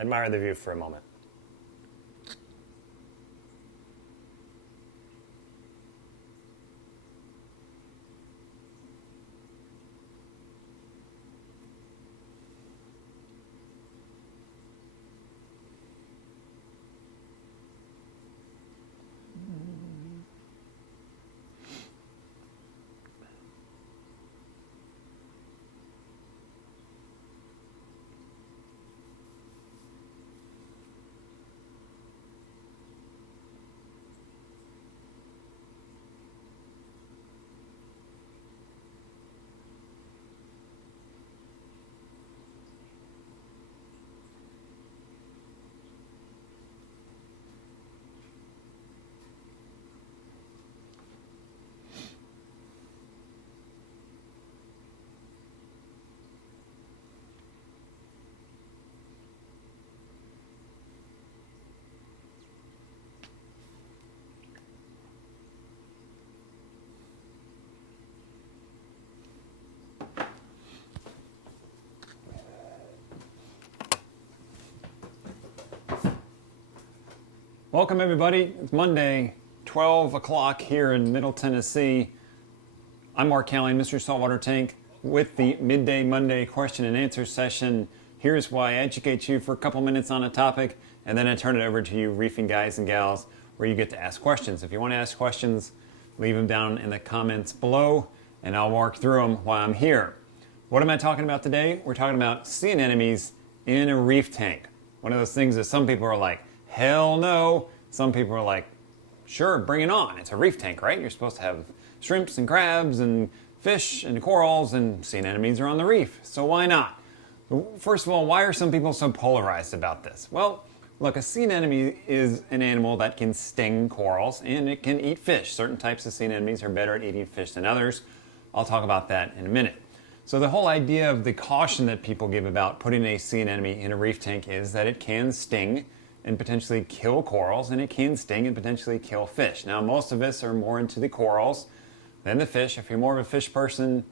admire the view for a moment. Welcome everybody. It's Monday, 12 o'clock here in Middle Tennessee. I'm Mark Callahan, Mr. Saltwater Tank, with the Midday Monday question and answer session. Here's why I educate you for a couple minutes on a topic, and then I turn it over to you reefing guys and gals, where you get to ask questions. If you want to ask questions, leave them down in the comments below, and I'll walk through them while I'm here. What am I talking about today? We're talking about sea anemones in a reef tank. One of those things that some people are like, hell no. Some people are like, sure, bring it on. It's a reef tank, right? You're supposed to have shrimps and crabs and fish and corals, and sea anemones are on the reef, so why not? First of all, why are some people so polarized about this? Well, look, a sea anemone is an animal that can sting corals and it can eat fish. Certain types of sea anemones are better at eating fish than others. I'll talk about that in a minute. So the whole idea of the caution that people give about putting a sea anemone in a reef tank is that it can sting and potentially kill corals, and it can sting and potentially kill fish. Now, most of us are more into the corals than the fish. If you're more of a fish person,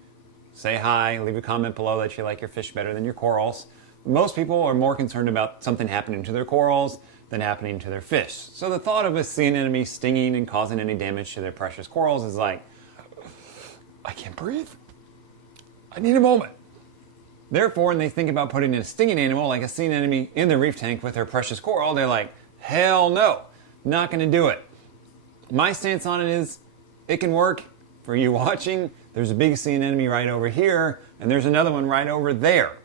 say hi, leave a comment below that you like your fish better than your corals. Most people are more concerned about something happening to their corals than happening to their fish. So the thought of a sea anemone stinging and causing any damage to their precious corals is like, I can't breathe. I need a moment. Therefore, when they think about putting a stinging animal like a sea anemone in the reef tank with their precious coral, they're like, hell no, not going to do it. My stance on it is, it can work for you watching. There's a big sea anemone right over here, and there's another one right over there.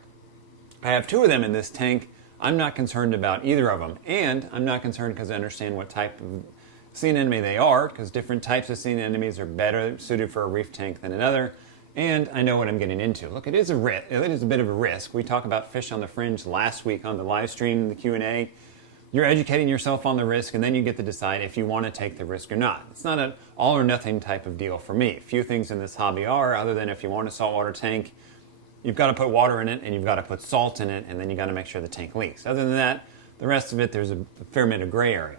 I have two of them in this tank. I'm not concerned about either of them, and I'm not concerned because I understand what type of sea anemone they are, because different types of sea anemones are better suited for a reef tank than another. And I know what I'm getting into. Look, it is a bit of a risk. We talked about fish on the fringe last week on the live stream, the Q&A. You're educating yourself on the risk, and then you get to decide if you want to take the risk or not. It's not an all or nothing type of deal for me. Few things in this hobby are, other than if you want a saltwater tank, you've got to put water in it, and you've got to put salt in it, and then you've got to make sure the tank leaks. Other than that, the rest of it, there's a fair bit of gray area.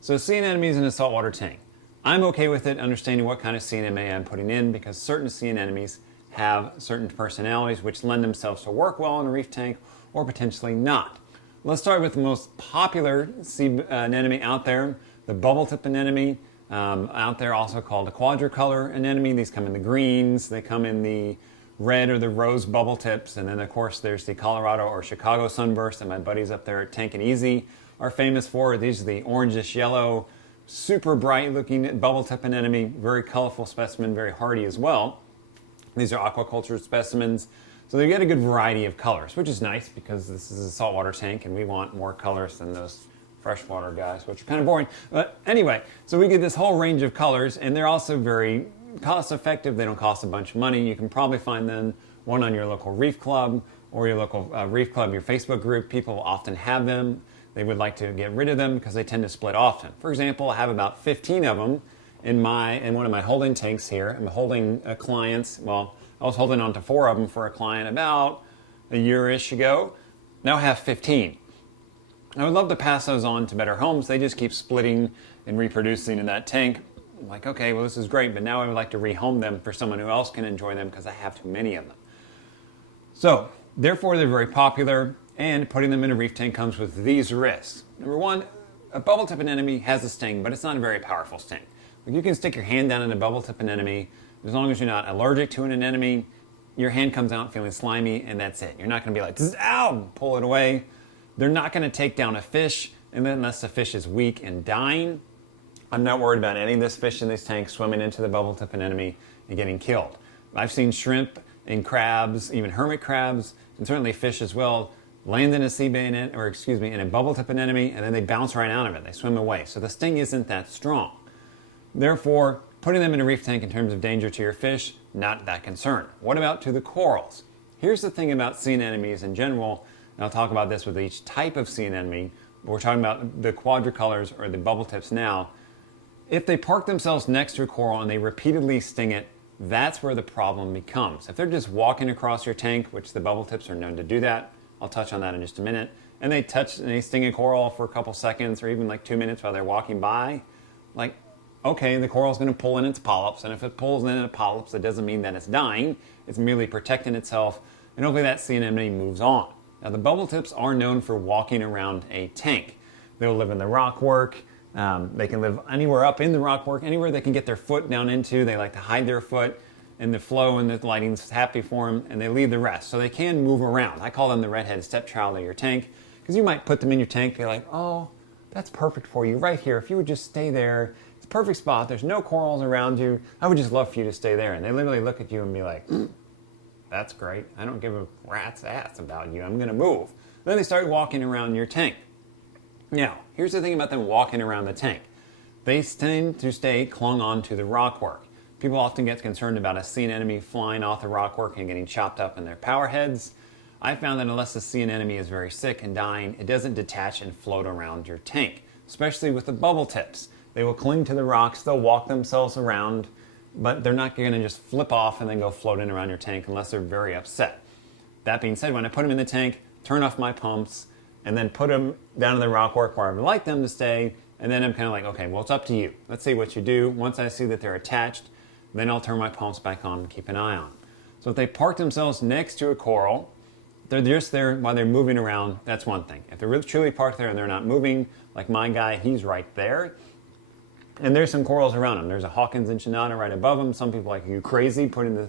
So sea anemones in a saltwater tank. I'm okay with it, understanding what kind of sea anemone I'm putting in, because certain sea anemones have certain personalities which lend themselves to work well in a reef tank or potentially not. Let's start with the most popular sea anemone out there, the bubble tip anemone, out there also called a quadricolor anemone. These come in the greens, they come in the red or the rose bubble tips, and then of course there's the Colorado or Chicago sunburst that my buddies up there at Tank and Easy are famous for. These are the orangish yellow, super bright looking bubble tip anemone, very colorful specimen, very hardy as well. These are aquaculture specimens, so they get a good variety of colors, which is nice because this is a saltwater tank and we want more colors than those freshwater guys, which are kind of boring. But anyway, so we get this whole range of colors, and they're also very cost effective. They don't cost a bunch of money. You can probably find them one on your local reef club or your local reef club, your Facebook group. People often have them. They would like to get rid of them because they tend to split often. For example, I have about 15 of them in one of my holding tanks here. I'm holding clients. Well, I was holding on to 4 of them for a client about a year-ish ago. Now I have 15. I would love to pass those on to better homes. They just keep splitting and reproducing in that tank. I'm like, okay, well, this is great, but now I would like to rehome them for someone who else can enjoy them because I have too many of them. So, therefore, they're very popular, And putting them in a reef tank comes with these risks. Number one, a bubble tip anemone has a sting, but it's not a very powerful sting. Like you can stick your hand down in a bubble tip anemone, as long as you're not allergic to an anemone, your hand comes out feeling slimy, and that's it. You're not going to be like, ow, pull it away. They're not going to take down a fish unless the fish is weak and dying. I'm not worried about any of this fish in these tanks swimming into the bubble tip anemone and getting killed. I've seen shrimp and crabs, even hermit crabs, and certainly fish as well, land in a sea bayonet, in a bubble tip anemone, and then they bounce right out of it. They swim away. So the sting isn't that strong. Therefore, putting them in a reef tank in terms of danger to your fish, not that concerned. What about to the corals? Here's the thing about sea anemones in general, and I'll talk about this with each type of sea anemone, but we're talking about the quadricolors or the bubble tips now. If they park themselves next to a coral and they repeatedly sting it, that's where the problem becomes. If they're just walking across your tank, which the bubble tips are known to do that, I'll touch on that in just a minute, and they sting a coral for a couple seconds or even like 2 minutes while they're walking by, like, okay, the coral's going to pull in its polyps, and if it pulls in its polyps, it doesn't mean that it's dying. It's merely protecting itself, and hopefully that sea anemone moves on. Now, the bubble tips are known for walking around a tank. They'll live in the rockwork. They can live anywhere up in the rockwork, anywhere they can get their foot down into. They like to hide their foot, and the flow and the lighting's happy for them, and they leave the rest. So they can move around. I call them the redheaded stepchild of your tank, because you might put them in your tank, be like, oh, that's perfect for you right here. If you would just stay there, it's a perfect spot. There's no corals around you. I would just love for you to stay there. And they literally look at you and be like, that's great. I don't give a rat's ass about you. I'm going to move. Then they start walking around your tank. Now, here's the thing about them walking around the tank. They tend to stay clung on to the rockwork. People often get concerned about a sea anemone flying off the rockwork and getting chopped up in their power heads. I found that unless the sea anemone is very sick and dying, it doesn't detach and float around your tank, especially with the bubble tips. They will cling to the rocks, they'll walk themselves around, but they're not going to just flip off and then go floating around your tank unless they're very upset. That being said, when I put them in the tank, turn off my pumps, and then put them down in the rockwork where I would like them to stay, and then I'm kind of like, okay, well, it's up to you. Let's see what you do. Once I see that they're attached, then I'll turn my pumps back on and keep an eye on. So if they park themselves next to a coral, they're just there while they're moving around, that's one thing. If they're really truly parked there and they're not moving, like my guy, he's right there, and there's some corals around him. There's a Hawkins enchilada right above him. Some people are like, are you crazy putting the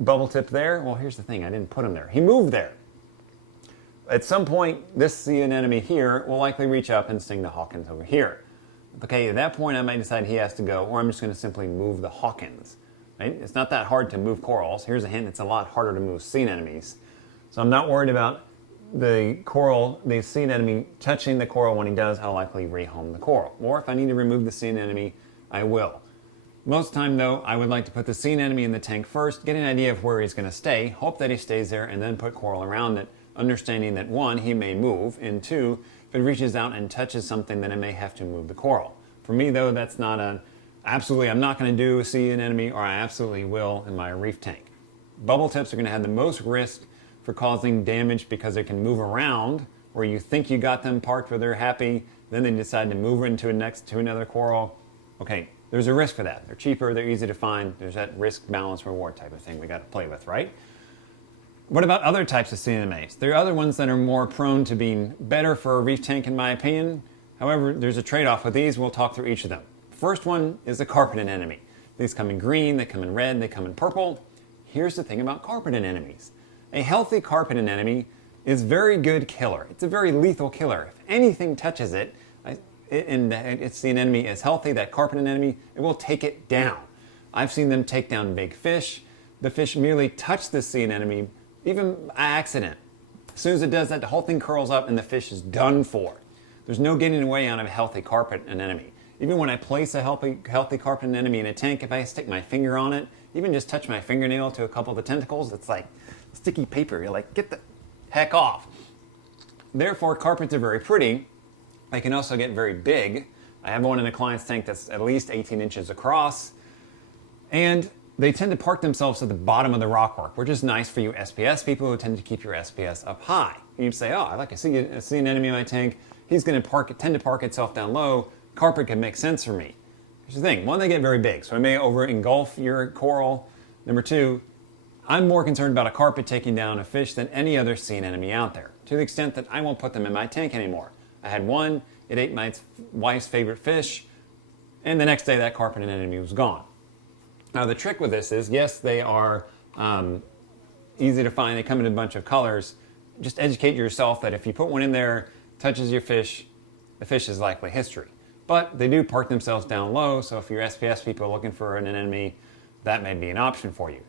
bubble tip there? Well, here's the thing, I didn't put him there. He moved there. At some point, this sea anemone here will likely reach up and sting the Hawkins over here. Okay, at that point, I might decide he has to go, or I'm just going to simply move the Hawkins. Right? It's not that hard to move corals. Here's a hint, it's a lot harder to move sea anemones. So I'm not worried about the sea anemone touching the coral. When he does, I'll likely rehome the coral. Or if I need to remove the sea anemone, I will. Most of the time, though, I would like to put the sea anemone in the tank first, get an idea of where he's going to stay, hope that he stays there, and then put coral around it, understanding that one, he may move, and two, if it reaches out and touches something, then I may have to move the coral. For me, though, that's not absolutely, I'm not going to do a sea anemone, or I absolutely will in my reef tank. Bubble tips are going to have the most risk for causing damage because they can move around, where you think you got them parked where they're happy, then they decide to move into another coral. Okay, there's a risk for that. They're cheaper, they're easy to find, there's that risk balance reward type of thing we got to play with, right? What about other types of sea anemones? There are other ones that are more prone to being better for a reef tank in my opinion. However, there's a trade-off with these. We'll talk through each of them. First one is the carpet anemone. These come in green, they come in red, they come in purple. Here's the thing about carpet anemones. A healthy carpet anemone is a very good killer. It's a very lethal killer. If anything touches it, and it's the anemone is healthy, that carpet anemone, it will take it down. I've seen them take down big fish. The fish merely touch the sea anemone, even by accident. As soon as it does that, the whole thing curls up and the fish is done for. There's no getting away out of a healthy carpet anemone. Even when I place a healthy carpet anemone in a tank, if I stick my finger on it, even just touch my fingernail to a couple of the tentacles, it's like sticky paper. You're like, get the heck off. Therefore, carpets are very pretty. They can also get very big. I have one in a client's tank that's at least 18 inches across. And they tend to park themselves at the bottom of the rockwork, which is nice for you SPS people who tend to keep your SPS up high. You'd say, oh, I like to see an anemone in my tank. He's going to tend to park itself down low. Carpet can make sense for me. Here's the thing. One, they get very big, so it may over-engulf your coral. Number two, I'm more concerned about a carpet taking down a fish than any other sea anemone out there, to the extent that I won't put them in my tank anymore. I had one, it ate my wife's favorite fish, and the next day that carpet anemone was gone. Now the trick with this is, yes, they are easy to find. They come in a bunch of colors. Just educate yourself that if you put one in there, touches your fish, the fish is likely history. But they do park themselves down low, so if you're SPS people looking for an anemone, that may be an option for you.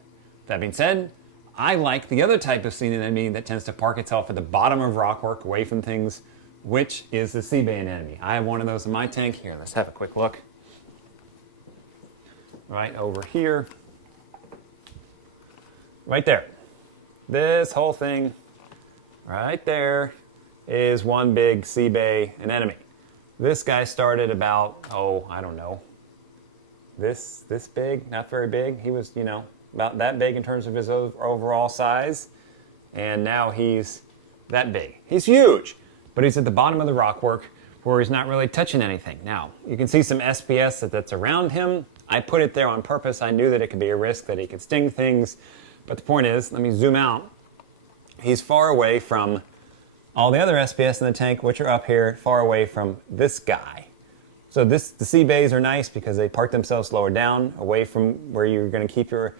That being said, I like the other type of sea anemone that tends to park itself at the bottom of rockwork, away from things, which is the sea bay anemone. I have one of those in my tank. Here, let's have a quick look. Right over here. Right there. This whole thing right there is one big sea bay anemone. This guy started about, I don't know, this big, not very big. He was, about that big in terms of his overall size. And now he's that big. He's huge, but he's at the bottom of the rockwork where he's not really touching anything. Now, you can see some SPS that's around him. I put it there on purpose. I knew that it could be a risk, that he could sting things. But the point is, let me zoom out. He's far away from all the other SPS in the tank, which are up here, far away from this guy. So the sea bays are nice because they park themselves lower down, away from where you're going to keep your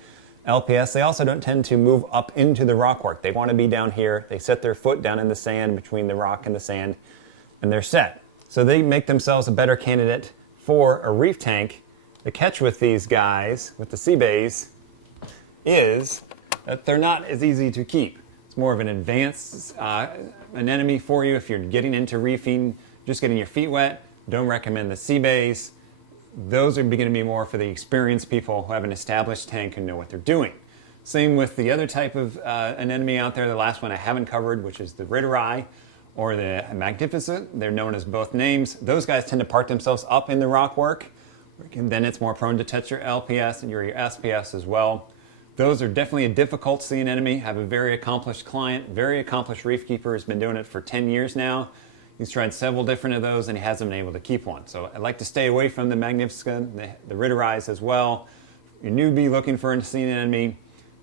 LPS. They also don't tend to move up into the rockwork. They want to be down here. They set their foot down in the sand, between the rock and the sand, and they're set. So they make themselves a better candidate for a reef tank. The catch with these guys, with the sea bays, is that they're not as easy to keep. It's more of an advanced anemone for you if you're getting into reefing, just getting your feet wet. Don't recommend the sea bays. Those are going to be more for the experienced people who have an established tank and know what they're doing. Same with the other type of anemone out there, the last one I haven't covered, which is the riteri or the magnificent. They're known as both names. Those guys tend to park themselves up in the rockwork. Then it's more prone to touch your LPS and your SPS as well. Those are definitely a difficult sea anemone. I have a very accomplished client, very accomplished reef keeper, has been doing it for 10 years now. He's tried several different of those and he hasn't been able to keep one. So I like to stay away from the magnificent, the riteris as well. Your newbie looking for a sea anemone,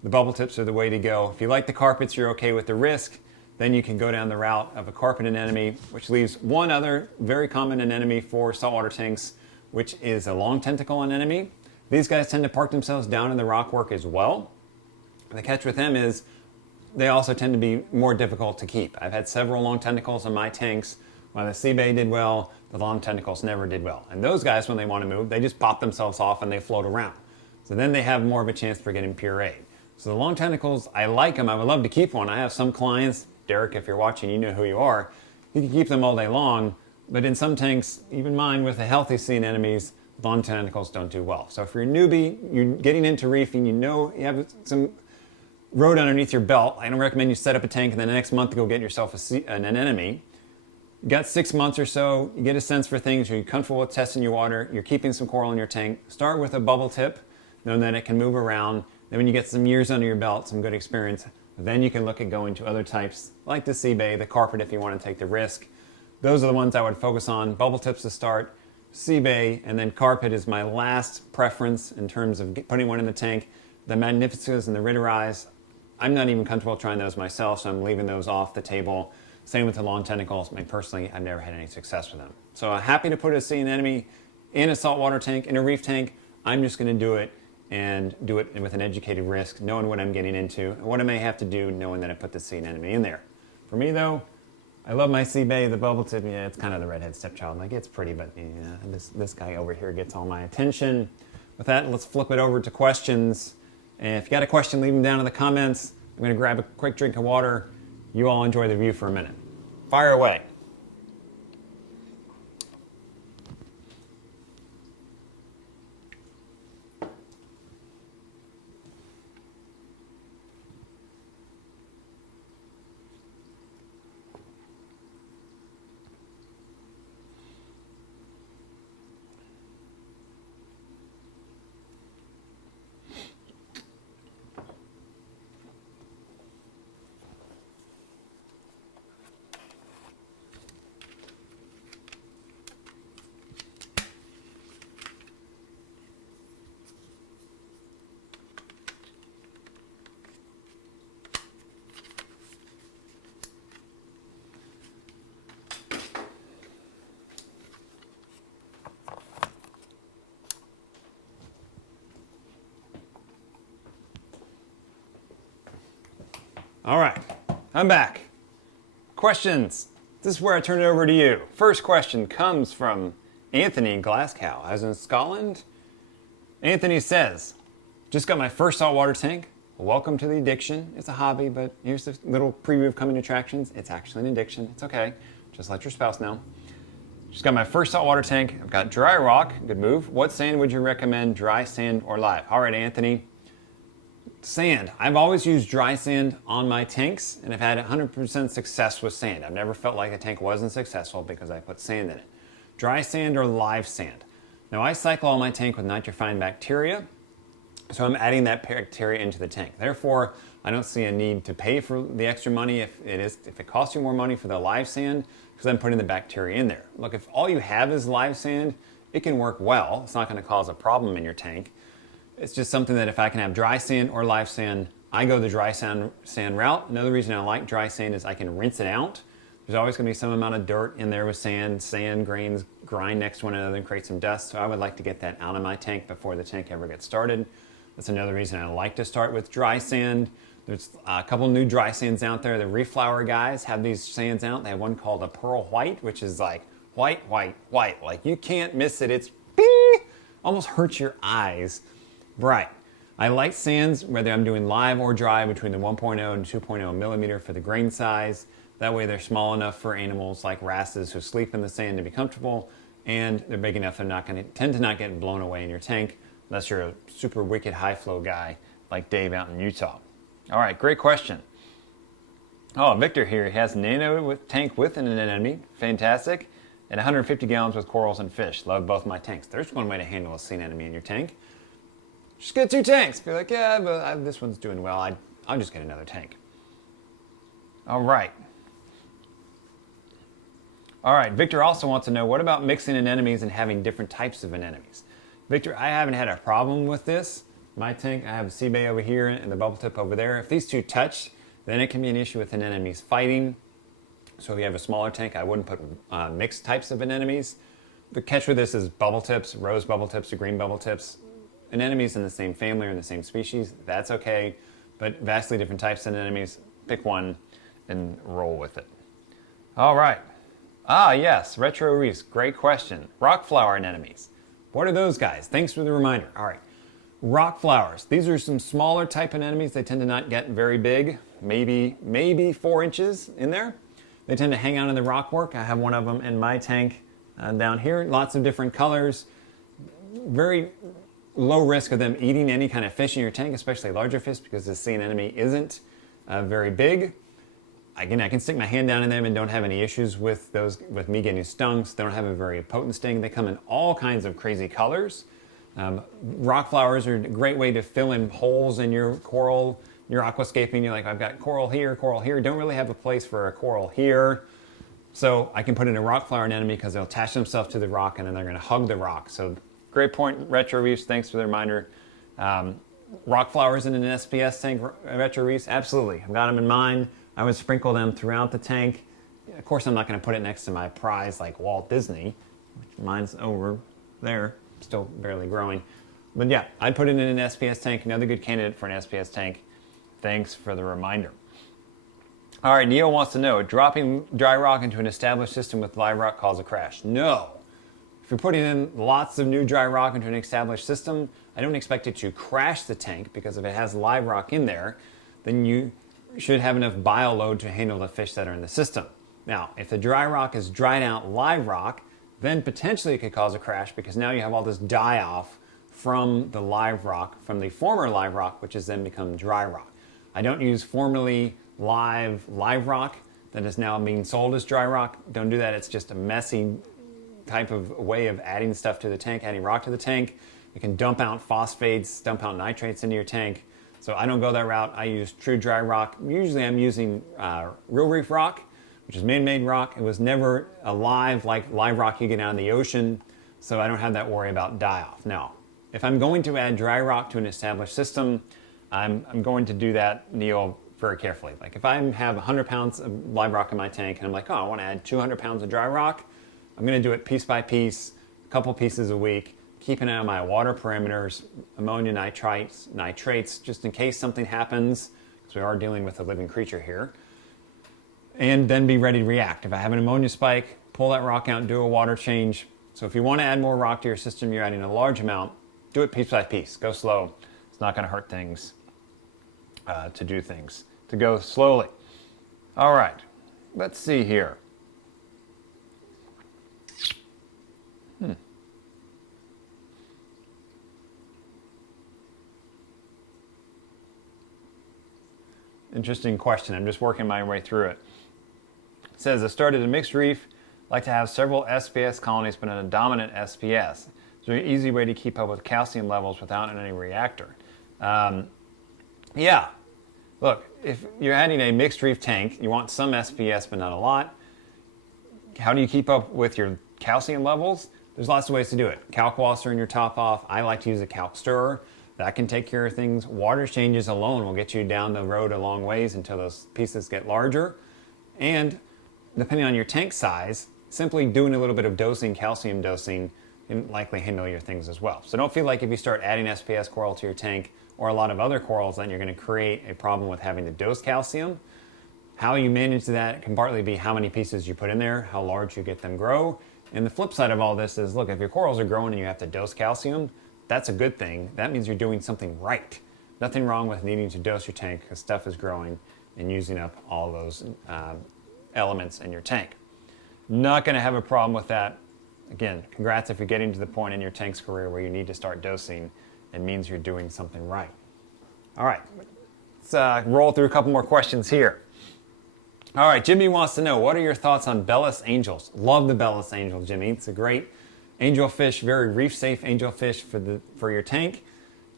the bubble tips are the way to go. If you like the carpets, you're okay with the risk, then you can go down the route of a carpet anemone, which leaves one other very common anemone for saltwater tanks, which is a long tentacle anemone. These guys tend to park themselves down in the rockwork as well. The catch with them is they also tend to be more difficult to keep. I've had several long tentacles in my tanks. While the sea bay did well, the long tentacles never did well. And those guys, when they want to move, they just pop themselves off and they float around. So then they have more of a chance for getting pureed. So the long tentacles, I like them. I would love to keep one. I have some clients, Derek, if you're watching, you know who you are. You can keep them all day long, but in some tanks, even mine with the healthy sea anemones, long tentacles don't do well. So if you're a newbie, you're getting into reefing, you have some road underneath your belt, I don't recommend you set up a tank and then the next month go get yourself an anemone. You got 6 months or so, you get a sense for things, you're comfortable with testing your water, you're keeping some coral in your tank. Start with a bubble tip, knowing that it can move around. Then when you get some years under your belt, some good experience, then you can look at going to other types like the sea bay, the carpet if you want to take the risk. Those are the ones I would focus on. Bubble tips to start, sea bay, and then carpet is my last preference in terms of putting one in the tank. The magnificents and the riteris, I'm not even comfortable trying those myself, so I'm leaving those off the table. Same with the long tentacles. I mean, personally, I've never had any success with them. So I'm happy to put a sea anemone in a saltwater tank, in a reef tank. I'm just going to do it and do it with an educated risk, knowing what I'm getting into and what I may have to do, knowing that I put the sea anemone in there. For me, though, I love my sea bay, the bubble tip. Yeah, it's kind of the redhead stepchild. Like, it's pretty, but yeah, this guy over here gets all my attention. With that, let's flip it over to questions. And if you got a question, leave them down in the comments. I'm going to grab a quick drink of water. You all enjoy the view for a minute. Fire away. All right, I'm back. Questions. This is where I turn it over to you. First question comes from Anthony in Glasgow, as in Scotland. Anthony says, just got my first saltwater tank. Welcome to the addiction. It's a hobby, but here's a little preview of coming attractions. It's actually an addiction. It's okay. Just let your spouse know. Just got my first saltwater tank. I've got dry rock. Good move. What sand would you recommend, dry sand or live? All right, Anthony. Sand. I've always used dry sand on my tanks, and I've had 100% success with sand. I've never felt like a tank wasn't successful because I put sand in it. Dry sand or live sand. Now, I cycle all my tank with nitrifying bacteria, so I'm adding that bacteria into the tank. Therefore, I don't see a need to pay for the extra money if it costs you more money for the live sand, because I'm putting the bacteria in there. Look, if all you have is live sand, it can work well. It's not going to cause a problem in your tank. It's just something that if I can have dry sand or live sand, I go the dry sand route. Another reason I like dry sand is I can rinse it out. There's always going to be some amount of dirt in there with sand. Sand grains grind next to one another and create some dust. So I would like to get that out of my tank before the tank ever gets started. That's another reason I like to start with dry sand. There's a couple new dry sands out there. The Reflower guys have these sands out. They have one called a Pearl White, which is like white, white, white. Like you can't miss it. It's almost hurts your eyes. Bright. I like sands, whether I'm doing live or dry, between the 1.0 and 2.0 millimeter for the grain size. That way they're small enough for animals like wrasses who sleep in the sand to be comfortable, and they're big enough they're not going to tend to not get blown away in your tank unless you're a super wicked high flow guy like Dave out in Utah. All right, great question. Oh, Victor here has nano tank with an anemone. Fantastic. And 150 gallons with corals and fish. Love both my tanks. There's one way to handle a sea anemone in your tank. Just get 2 tanks. Be like, yeah, but this one's doing well. I'll just get another tank. All right. All right, Victor also wants to know, what about mixing anemones and having different types of anemones? Victor, I haven't had a problem with this. My tank, I have a sea bay over here and the bubble tip over there. If these two touch, then it can be an issue with anemones fighting. So if you have a smaller tank, I wouldn't put mixed types of anemones. The catch with this is bubble tips, rose bubble tips or green bubble tips. Anemones in the same family or in the same species, that's okay. But vastly different types of anemones, pick one and roll with it. All right. Ah, yes, Retro Reefs, great question. Rock flower anemones. What are those guys? Thanks for the reminder. All right. Rock flowers. These are some smaller type anemones. They tend to not get very big, maybe 4 inches in there. They tend to hang out in the rock work. I have one of them in my tank down here. Lots of different colors. Very low risk of them eating any kind of fish in your tank, especially larger fish, because the sea anemone isn't very big. Again, I can stick my hand down in them and don't have any issues with me getting stung. So they don't have a very potent sting. They come in all kinds of crazy colors. Rock flowers are a great way to fill in holes in your coral, your aquascaping. You're like, I've got coral here, don't really have a place for a coral here. So I can put in a rock flower anemone because they'll attach themselves to the rock and then they're going to hug the rock. So great point, Retro Reefs. Thanks for the reminder. Rock flowers in an SPS tank, Retro Reefs? Absolutely. I've got them in mine. I would sprinkle them throughout the tank. Of course, I'm not going to put it next to my prize like Walt Disney, which mine's over there, still barely growing. But yeah, I'd put it in an SPS tank. Another good candidate for an SPS tank. Thanks for the reminder. All right, Neil wants to know, dropping dry rock into an established system with live rock cause a crash? No. If you're putting in lots of new dry rock into an established system, I don't expect it to crash the tank, because if it has live rock in there, then you should have enough bio load to handle the fish that are in the system. Now, if the dry rock is dried out live rock, then potentially it could cause a crash, because now you have all this die-off from the live rock, from the former live rock, which has then become dry rock. I don't use formerly live rock that is now being sold as dry rock. Don't do that. It's just a messy type of way of adding stuff to the tank, adding rock to the tank. You can dump out phosphates, dump out nitrates into your tank. So I don't go that route. I use true dry rock. Usually I'm using real reef rock, which is man-made rock. It was never alive like live rock you get out in the ocean, so I don't have that worry about die-off. Now, if I'm going to add dry rock to an established system, I'm going to do that, Neil, very carefully. Like if I have 100 pounds of live rock in my tank and I'm like, oh, I want to add 200 pounds of dry rock, I'm going to do it piece by piece, a couple pieces a week, keep an eye on my water parameters, ammonia nitrates, just in case something happens. Because So we are dealing with a living creature here. And then be ready to react. If I have an ammonia spike, pull that rock out and do a water change. So if you want to add more rock to your system, you're adding a large amount, do it piece by piece. Go slow. It's not going to hurt things to do things, to go slowly. All right, let's see here. Interesting question. I'm just working my way through it. It says, I started a mixed reef, like to have several SPS colonies, but in a dominant SPS. Is there an easy way to keep up with calcium levels without any reactor? Yeah. Look, if you're adding a mixed reef tank, you want some SPS, but not a lot. How do you keep up with your calcium levels? There's lots of ways to do it. Calc wasser in your top off. I like to use a calc stirrer. That can take care of things. Water changes alone will get you down the road a long ways until those pieces get larger. And depending on your tank size, simply doing a little bit of dosing, calcium dosing, can likely handle your things as well. So don't feel like if you start adding SPS coral to your tank or a lot of other corals, then you're going to create a problem with having to dose calcium. How you manage that can partly be how many pieces you put in there, how large you get them grow. And the flip side of all this is, look, if your corals are growing and you have to dose calcium, that's a good thing. That means you're doing something right. Nothing wrong with needing to dose your tank because stuff is growing and using up all those elements in your tank. Not going to have a problem with that. Again, congrats if you're getting to the point in your tank's career where you need to start dosing. It means you're doing something right. All right, let's roll through a couple more questions here. All right, Jimmy wants to know, what are your thoughts on Bellis angels? Love the Bellis angel, Jimmy. It's a great angelfish, very reef-safe angelfish for your tank.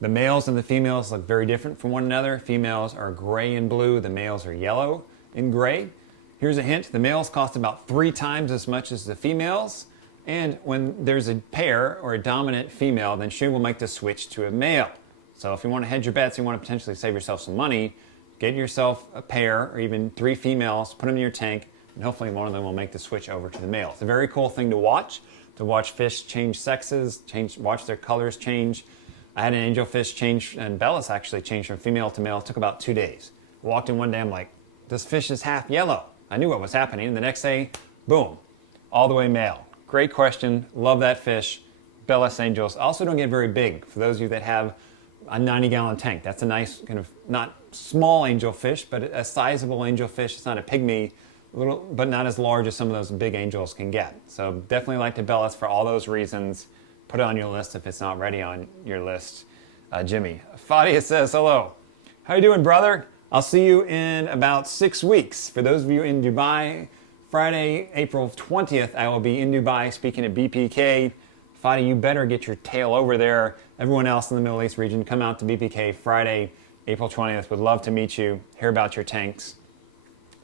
The males and the females look very different from one another. Females are gray and blue. The males are yellow and gray. Here's a hint. The males cost about 3 times as much as the females. And when there's a pair or a dominant female, then she will make the switch to a male. So if you want to hedge your bets, you want to potentially save yourself some money, get yourself a pair or even 3 females, put them in your tank, and hopefully one of them will make the switch over to the male. It's a very cool thing to watch fish change sexes, watch their colors change. I had an angelfish change, and Bellis actually changed from female to male. It took about 2 days. Walked in one day, I'm like, this fish is half yellow. I knew what was happening. And the next day, boom, all the way male. Great question. Love that fish. Bellis angels also don't get very big. For those of you that have a 90-gallon tank, that's a nice kind of, not small angelfish, but a sizable angelfish. It's not a pygmy, little, but not as large as some of those big angels can get. So definitely like to Bellis for all those reasons. Put it on your list if it's not already on your list. Jimmy. Fadia says, hello. How you doing, brother? I'll see you in about 6 weeks. For those of you in Dubai, Friday, April 20th, I will be in Dubai speaking at BPK. Fadia, you better get your tail over there. Everyone else in the Middle East region, come out to BPK Friday, April 20th. Would love to meet you, hear about your tanks,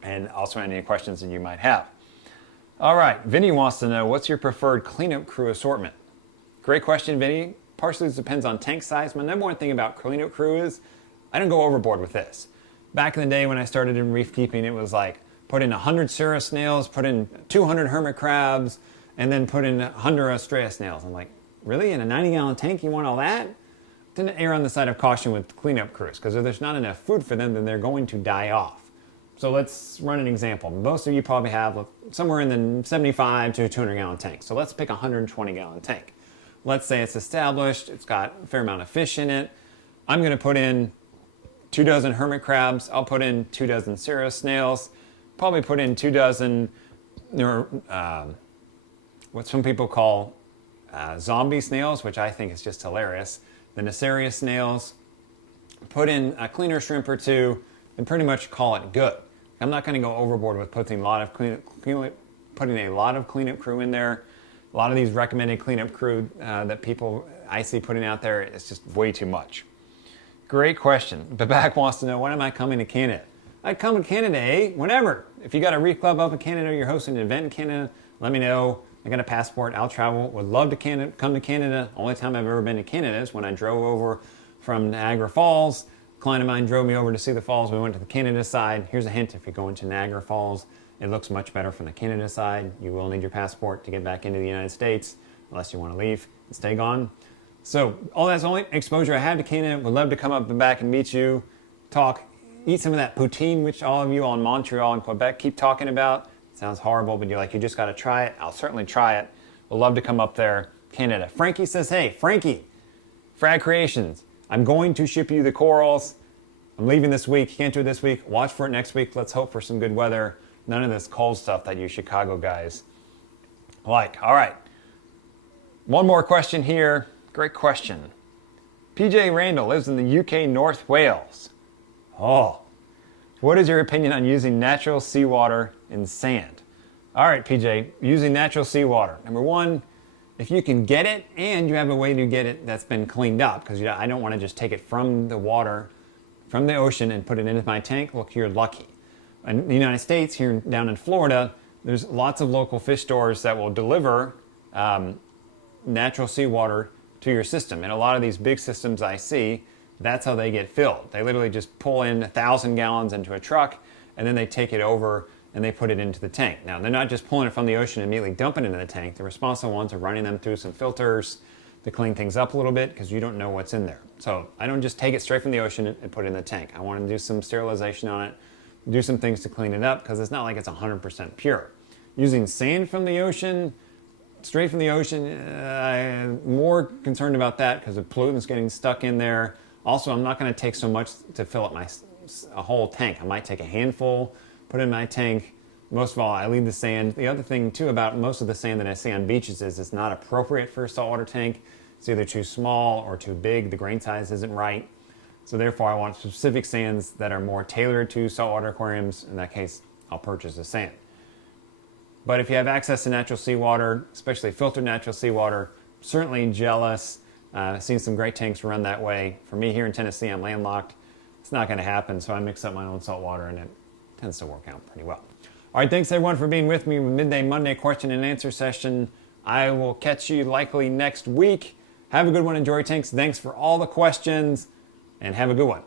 and also any questions that you might have. All right, Vinny wants to know, what's your preferred cleanup crew assortment? Great question, Vinny. Partially depends on tank size. My number one thing about cleanup crew is I don't go overboard with this. Back in the day when I started in reef keeping, it was like put in 100 Sarah snails, put in 200 hermit crabs, and then put in 100 Australia snails. I'm like, really? In a 90-gallon tank, you want all that? Didn't err on the side of caution with cleanup crews, because if there's not enough food for them, then they're going to die off. So let's run an example. Most of you probably have somewhere in the 75 to 200-gallon tank. So let's pick a 120-gallon tank. Let's say it's established, it's got a fair amount of fish in it. I'm going to put in 2 dozen hermit crabs. I'll put in 2 dozen Sarah snails. Probably put in 2 dozen, what some people call zombie snails, which I think is just hilarious. The Nacerius snails. Put in a cleaner shrimp or 2, and pretty much call it good. I'm not going to go overboard with putting a lot of cleanup crew in there. A lot of these recommended cleanup crew that people I see putting out there, it's just way too much. Great question. Babak wants to know, when am I coming to Canada? I come to Canada, whenever. If you got a reef club up in Canada, you're hosting an event in Canada, let me know. I got a passport, I'll travel. Would love to come to Canada. Only time I've ever been to Canada is when I drove over from Niagara Falls. A client of mine drove me over to see the falls. We went to the Canada side. Here's a hint, if you're going to Niagara Falls, it looks much better from the Canada side. You will need your passport to get back into the United States, unless you want to leave and stay gone. So all that's the only exposure I had to Canada. Would love to come up and back and meet you, talk eat some of that poutine, which all of you on Montreal and Quebec keep talking about. It sounds horrible, but you're like, you just got to try it. I'll certainly try it. We'll love to come up there, Canada. Frankie says, hey, Frankie, Frag Creations, I'm going to ship you the corals. I'm leaving this week. Can't do it this week. Watch for it next week. Let's hope for some good weather. None of this cold stuff that you Chicago guys like. All right. One more question here. Great question. PJ Randall lives in the UK, North Wales. Oh, what is your opinion on using natural seawater in sand? All right, PJ, using natural seawater. Number one, if you can get it and you have a way to get it that's been cleaned up, because I don't want to just take it from the water, from the ocean and put it into my tank, look, you're lucky. In the United States, here down in Florida, there's lots of local fish stores that will deliver natural seawater to your system. And a lot of these big systems I see, that's how they get filled. They literally just pull in 1,000 gallons into a truck, and then they take it over and they put it into the tank. Now, they're not just pulling it from the ocean and immediately dumping it into the tank. The responsible ones are running them through some filters to clean things up a little bit, because you don't know what's in there. So I don't just take it straight from the ocean and put it in the tank. I want to do some sterilization on it, do some things to clean it up, because it's not like it's 100% pure. Using sand from the ocean, straight from the ocean, I'm more concerned about that because of pollutants getting stuck in there. Also, I'm not going to take so much to fill up a whole tank. I might take a handful, put it in my tank. Most of all, I leave the sand. The other thing too about most of the sand that I see on beaches is it's not appropriate for a saltwater tank. It's either too small or too big. The grain size isn't right. So therefore, I want specific sands that are more tailored to saltwater aquariums. In that case, I'll purchase the sand. But if you have access to natural seawater, especially filtered natural seawater, certainly jealous. I've seen some great tanks run that way. For me here in Tennessee, I'm landlocked. It's not going to happen, so I mix up my own salt water, and it tends to work out pretty well. All right, thanks everyone for being with me with Midday Monday question and answer session. I will catch you likely next week. Have a good one. Enjoy tanks. Thanks for all the questions, and have a good one.